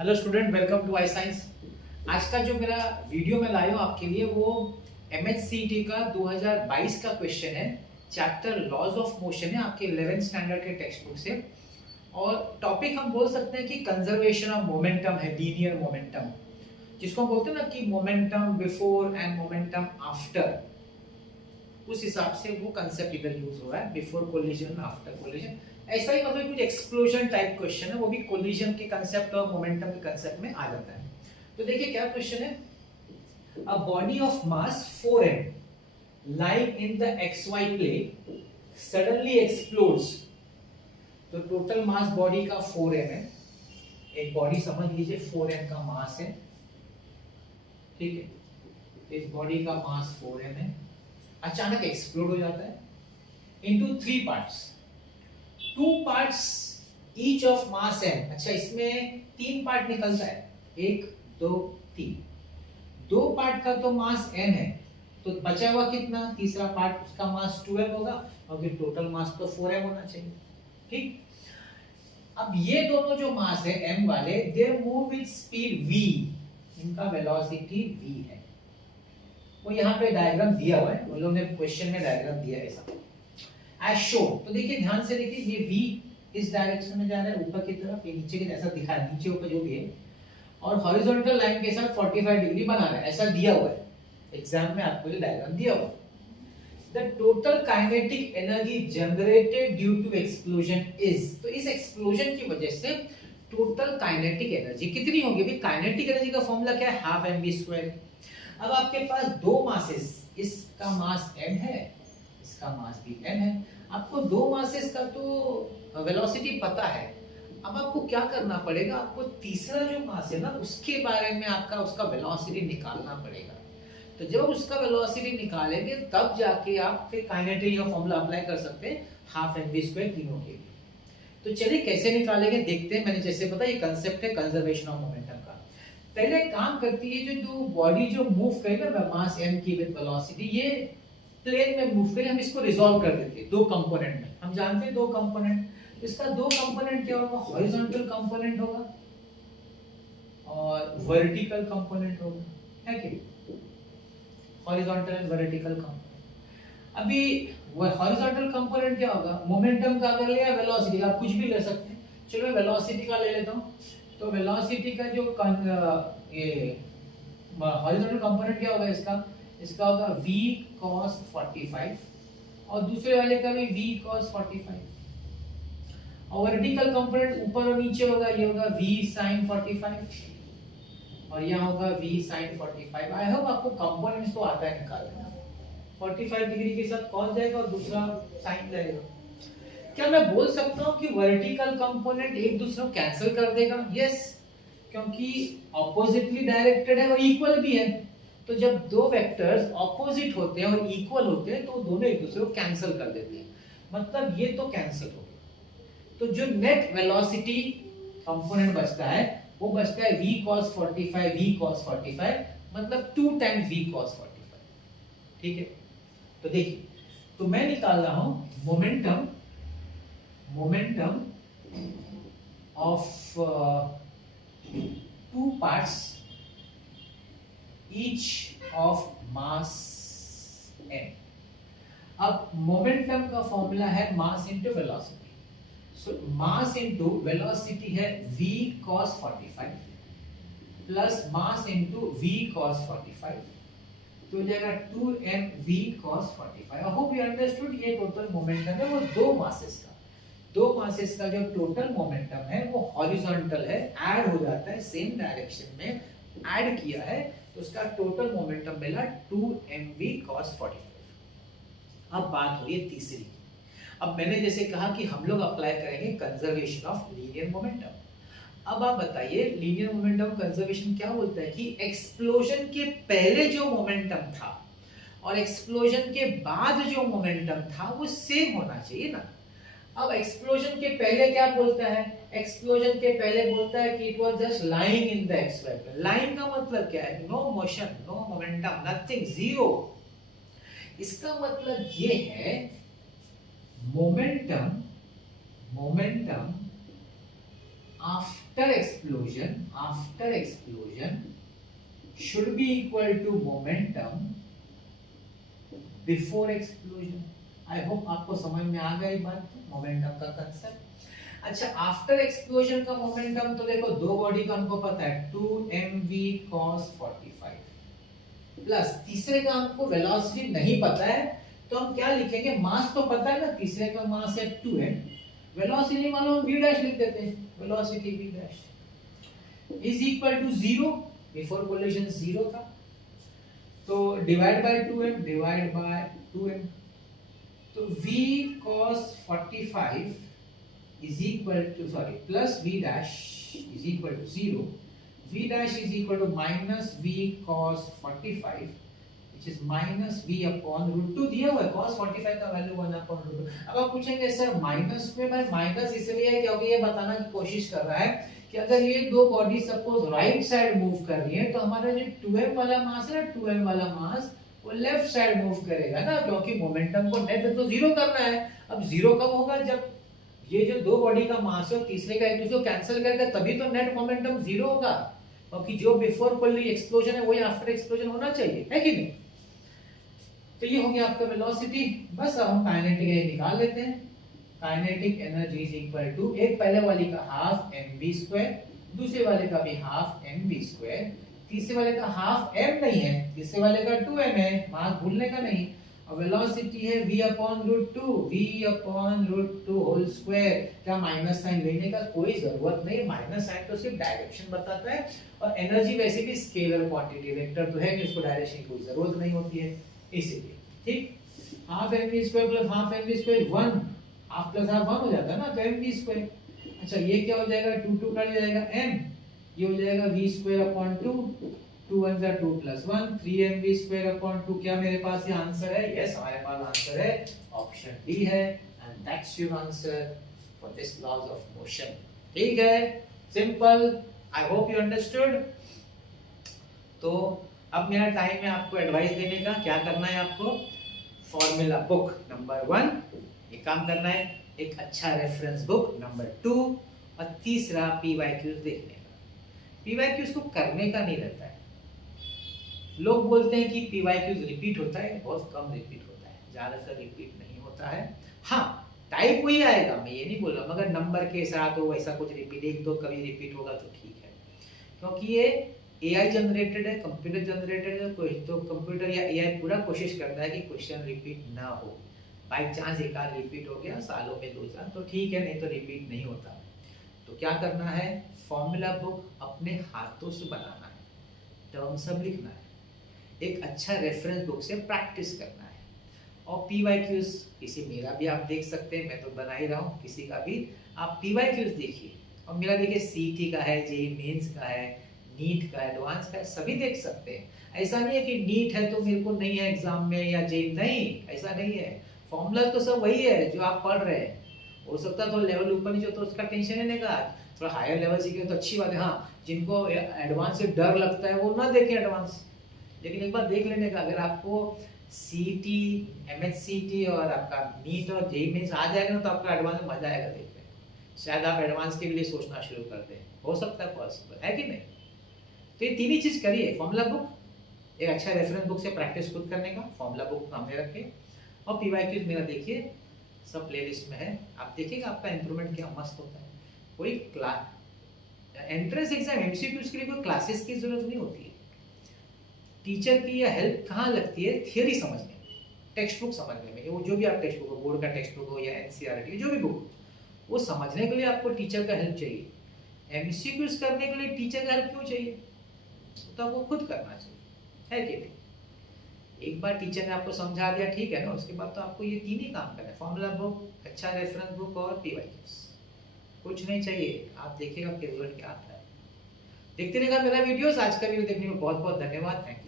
Hello student, welcome to I science. आज का जो मेरा वीडियो में लाया हूँ आपके लिए वो एमएचसीटी का 2022 का क्वेश्चन है। चैप्टर लॉज ऑफ मोशन है, आपके 11th स्टैंडर्ड के टेक्स्ट बुक से। और टॉपिक हम बोल सकते हैं कि कंजर्वेशन ऑफ मोमेंटम है, लीनियर मोमेंटम, जिसको हम बोलते हैं ना कि momentum before and momentum after. उस हिसाब से वो कंसेप्ट इधर यूज हो रहा है, बिफोर कोलिजन आफ्टर कोलिजन। ऐसा ही मतलब कुछ एक्सप्लोजन टाइप क्वेश्चन है, वो भी कोलिजन के कंसेप्ट और मोमेंटम के कंसेप्ट में आ जाता है। तो देखिए क्या क्वेश्चन है। A body of mass 4m lying in the xy plane suddenly explodes। तो टोटल मास बॉडी का 4m है। एक बॉडी समझ लीजिए 4m का मास है, ठीक है। तो इस बॉडी का मास 4m है, अचानक एक्सप्लोड हो जाता है into 3 parts. 2 parts each of mass m। अच्छा, इसमें 3 पार्ट निकलता है, 1 2 3। 2 पार्ट का तो मास m है, तो बचा हुआ कितना, तीसरा पार्ट, उसका मास 2m होगा, और फिर टोटल मास तो 4m होना चाहिए, ठीक। अब ये दोनों जो मास है m वाले, they move with speed v, इनका वेलोसिटी v है। वो यहाँ पे डायग्राम दिया हुआ है, उन लोगों ने क्वेश्चन में डायग्राम दिया है ऐसा एज शो। तो देखिए ध्यान से देखिए, ये v इस डायरेक्शन में जा रहा है ऊपर की तरफ, ये नीचे की ऐसा दिखा है, नीचे ऊपर जो भी है, और हॉरिजॉन्टल लाइन के साथ 45 डिग्री बना रहा है, ऐसा दिया हुआ है एग्जाम में, आपको ये डायग्राम दिया हुआ है। The total kinetic energy generated due to explosion is. तो इस एक्सप्लोजन की वजह से टोटल काइनेटिक एनर्जी कितनी होगी? भाई काइनेटिक एनर्जी का फॉर्मूला क्या है? Half mv²। अब आपके पास दो मासेस, इसका मास m है, इसका मास भी m है। आपको दो मासेस का तो वेलोसिटी पता है। अब आपको क्या करना पड़ेगा, आपको तीसरा जो मास है ना, उसके बारे में आपका उसका वेलोसिटी निकालना पड़ेगा। तो जब उसका वेलोसिटी निकालेंगे तब जाके आप फिर काइनेटिक का फॉर्मूला अप्लाई कर सकते हैं, हाफ mv² तीनों के लिए। तो चलिए कैसे निकालेंगे देखते हैं। मैंने जैसे बताया, ये कांसेप्ट है कंजर्वेशन ऑफ मोमेंटम का। पहले काम करती है, जो बॉडी जो मूव करेगा ना मास m की विद वेलोसिटी, ये प्लेन में मूव करे, हम इसको रिजॉल्व कर देते हैं दो कंपोनेंट में। हम जानते हैं दो कंपोनेंट, इसका दो कंपोनेंट क्या होगा? हॉरिजॉन्टल कंपोनेंट होगा और वर्टिकल कंपोनेंट होगा, है कि हॉरिजॉन्टल एंड वर्टिकल कंपोनेंट। अभी हॉरिजॉन्टल कंपोनेंट क्या होगा? मोमेंटम का अगर लिया, वेलोसिटी का, आप कुछ भी ले सकते हैं। चलो मैं वेलोसिटी का ले लेता हूं। तो वेलोसिटी का जो ये हॉरिजॉन्टल कंपोनेंट क्या होगा इसका? इसका होगा v cos 45, और दूसरे वाले का भी v cos 45। और वर्टिकल कंपोनेंट ऊपर और नीचे होगा, ये होगा v sin 45 और यहाँ होगा v sin 45। आई होप आपको कंपोनेंट्स तो आता है निकालना। 45 डिग्री के साथ कॉस जाएगा और दूसरा साइन जाएगा। क्या मैं बोल सकता हूँ कि वर्टिकल कंपोनेंट एक दूसरे को कैंसिल कर देगा? यस, क्योंकि ऑपोजिटली डायरेक्टेड है और इक्वल भी है। तो जब दो वेक्टर्स ऑपोजिट होते हैं और इक्वल होते हैं तो दोनों एक दूसरे को कैंसिल कर देते हैं, मतलब ये तो कैंसिल हो गया। तो जो नेट वेलोसिटी कंपोनेंट बचता है वो बचता है v cos 45, v cos 45, मतलब 2 टाइम्स v cos 45, ठीक है। तो देखिए, तो मैं निकाल रहा हूं momentum of 2 parts each of mass m। अब मोमेंटम का फॉर्मूला है मास इनटू वेलोसिटी। सो मास इनटू वेलोसिटी है v cos 45 plus mass into v cos 45, तो हो जाएगा 2mv cos 45। I hope you understood. ये टोटल मोमेंटम है वो दो मासेस का जो टोटल मोमेंटम है वो हॉरिजॉन्टल है, ऐड हो जाता है सेम डायरेक्शन में, ऐड किया है तो उसका टोटल मोमेंटम मिला 2mv cos 45। अब बात हो रही है तीसरी। अब मैंने जैसे कहा कि हम लोग अप्लाई करेंगे कंजर्वेशन ऑफ लीनियर मोमेंटम। अब आप बताइए लीनियर मोमेंटम कंजर्वेशन क्या बोलता है कि एक्सप्लोजन के पहले जो मोमेंटम था और एक्सप्लोजन के बाद जो मोमेंटम था वो सेम होना चाहिए ना। अब एक्सप्लोजन के पहले क्या बोलता है? एक्सप्लोजन के पहले बोलता है कि it was just lying in the XY plane. Lying का मतलब क्या है? No motion, no momentum, nothing, zero. इसका मतलब ये है momentum after explosion should be equal to momentum before explosion. I hope आपको समझ में आ गई बात, मोमेंटम का कंसेप्ट। अच्छा, आफ्टर एक्सप्लोजन का मोमेंटम तो देखो, दो बॉडी का हमको पता है 2mv cos 45 प्लस तीसरे का हमको वेलोसिटी नहीं पता है, तो हम क्या लिखेंगे, मास तो पता है ना, तीसरे का मास है 2m, वेलोसिटी मालूम v डैश लिख देते हैं, velocity v dash is equal to 0, before collision 0 था, तो डिवाइड बाय 2m, तो v cos 45 is equal to plus v dash is equal to 0, v dash is equal to minus v cos 45 which is minus v upon root 2 दिया हुआ है, cos 45 का value 1 upon root 2। अब आप पूछेंगे sir minus में, भाई minus इसलिए है क्योंकि ये बताना की कोशिश कर रहा है कि अगर ये दो body suppose right side move कर रही है, तो हमारा जो 2m वाला मास है ना, 2m वाला मास वो लेफ्ट साइड मूव करेगा ना, क्योंकि मोमेंटम को नेट तो जीरो करना है। अब जीरो कब होगा, जब ये जो दो बॉडी का मास है तीसरे का एक दूसरे को कैंसिल करेगा, तभी तो नेट मोमेंटम जीरो होगा, क्योंकि जो बिफोर कोली एक्सप्लोजन है वही आफ्टर एक्सप्लोजन होना चाहिए, है कि नहीं। तो ये हो गया आपका वेलोसिटी। बस अब हम काइनेटिक एनर्जी निकाल लेते हैं। Kinetic energy is equal to, एक पहले वाली का हाफ mv², दूसरे वाले का भी हाफ mv², तीसरे वाले का हाफ m नहीं है, तीसरे वाले का 2m है, मास भूलने का नहीं, और वेलोसिटी है v upon root 2 whole square. क्या माइनस साइन लेने का कोई जरूरत नहीं, माइनस साइन तो सिर्फ डायरेक्शन बताता है, और एनर्जी वैसे भी स्केलर क्वांटिटी, वेक्टर तो है कि उसको डायरेक्शन की कोई जरूरत नहीं होती है, इसीलिए ठीक। Half mv² plus half mv² 1, half plus half 1 हो जाता है ना, तो mv²। अच्छा, ये क्या हो जाएगा, 2 काट जाएगा m, ये हो जाएगा v² अपॉन 2, 2 1 जा 2 प्लस 1, 3mv² अपॉन 2। क्या मेरे पास ये आंसर है? यस, हमारे पास आंसर है ऑप्शन डी है, and that's your answer for this laws of motion. ठीक है, simple, I hope you understood. तो अब मेरा टाइम है आपको एडवाइस देने का। क्या करना है आपको, फॉर्मूला बुक नंबर 1 ये काम करना है, एक अच्छा रेफरेंस बुक नंबर 2, और तीसरा पीवाईक्यूज देखने का। पीवाईक्यूज को करने का नहीं रहता है, लोग बोलते हैं कि पीवाईक्यूज रिपीट होता है, बहुत कम रिपीट होता है, ज्यादातर रिपीट नहीं होता है। हाँ, टाइप वही आएगा, मैं ये नहीं बोल रहा, मगर नंबर के साथ हो वैसा कुछ रिपीट, एक दो कभी रिपीट होगा तो ठीक है, क्योंकि ये एआई जनरेटेड है, कंप्यूटर जनरेटेड है, तो कंप्यूटर या एआई पूरा कोशिश करता है कि क्वेश्चन रिपीट ना हो। बाई चांस एक आध रिपीट हो गया सालों में 2 साल तो ठीक है, नहीं तो रिपीट नहीं होता। तो क्या करना है, फॉर्मूला बुक अपने हाथों से बनाना है, टर्म सब लिखना है, एक अच्छा रेफरेंस बुक से प्रैक्टिस करना है, और पीवाईक्यूज किसी मेरा भी आप देख सकते हैं, मैं तो बना ही रहा हूँ, किसी का भी आप पीवाईक्यूज देखिए, और मेरा देखिए सीटी का है, जेईई मेंस का है, नीट का, एडवांस का, सभी देख सकते हैं। ऐसा नहीं है कि नीट है तो मेरे को नहीं है एग्जाम में, या जेईई नहीं, ऐसा नहीं है। फॉर्मूला तो सब वही है जो आप पढ़ रहे हैं, हो सकता है तो लेवल ऊपर नीचे तो उसका टेंशन लेने का, थोड़ा हायर लेवल सीखे तो अच्छी बात है। हाँ, जिनको एडवांस से डर लगता है वो ना देखें एडवांस, लेकिन एक बार देख लेने का। अगर आपको सीटी, एमएचसीटी और आपका नीट और जेईई मेंस आ जाएगा ना, तो आपका एडवांस में मजा आएगा देखने, शायद आप एडवांस के लिए सोचना शुरू कर दें, हो सकता है पॉसिबल है कि नहीं। तो ये तीन ही चीज करिए, फॉर्मूला बुक, एक अच्छा रेफरेंस बुक से प्रैक्टिस खुद करने का, फॉर्मूला बुक सामने रखे, और पीवाईक्यूज मेरा देखिए सब प्लेलिस्ट में है, आप देखिएगा आपका इंप्रूवमेंट क्या मस्त होता है। कोई एंट्रेंस एग्जाम एमसीक्यूज के लिए कोई क्लासेस की जरूरत नहीं होती है, टीचर की या हेल्प कहाँ लगती है, थियरी समझने में, टेक्स्ट बुक समझने में, वो जो भी आप टेक्स्ट बुक हो, बोर्ड का टेक्स्ट बुक हो या एनसीईआरटी जो भी बुक, वो समझने के लिए आपको टीचर का हेल्प चाहिए। एमसीक्यूज करने के लिए टीचर का हेल्प क्यों चाहिए, तो आपको खुद करना चाहिए, है कि नहीं। एक बार टीचर ने आपको समझा दिया, ठीक है ना, उसके बाद तो आपको ये तीन ही काम करना है, फॉर्मूला बुक, अच्छा रेफरेंस बुक और पीवाईक्यूज, कुछ नहीं चाहिए। आप देखिएगा कि रिजल्ट क्या आता है। देखते रहेगा मेरा वीडियोस। आज का वीडियो देखने में बहुत बहुत धन्यवाद, थैंक यू।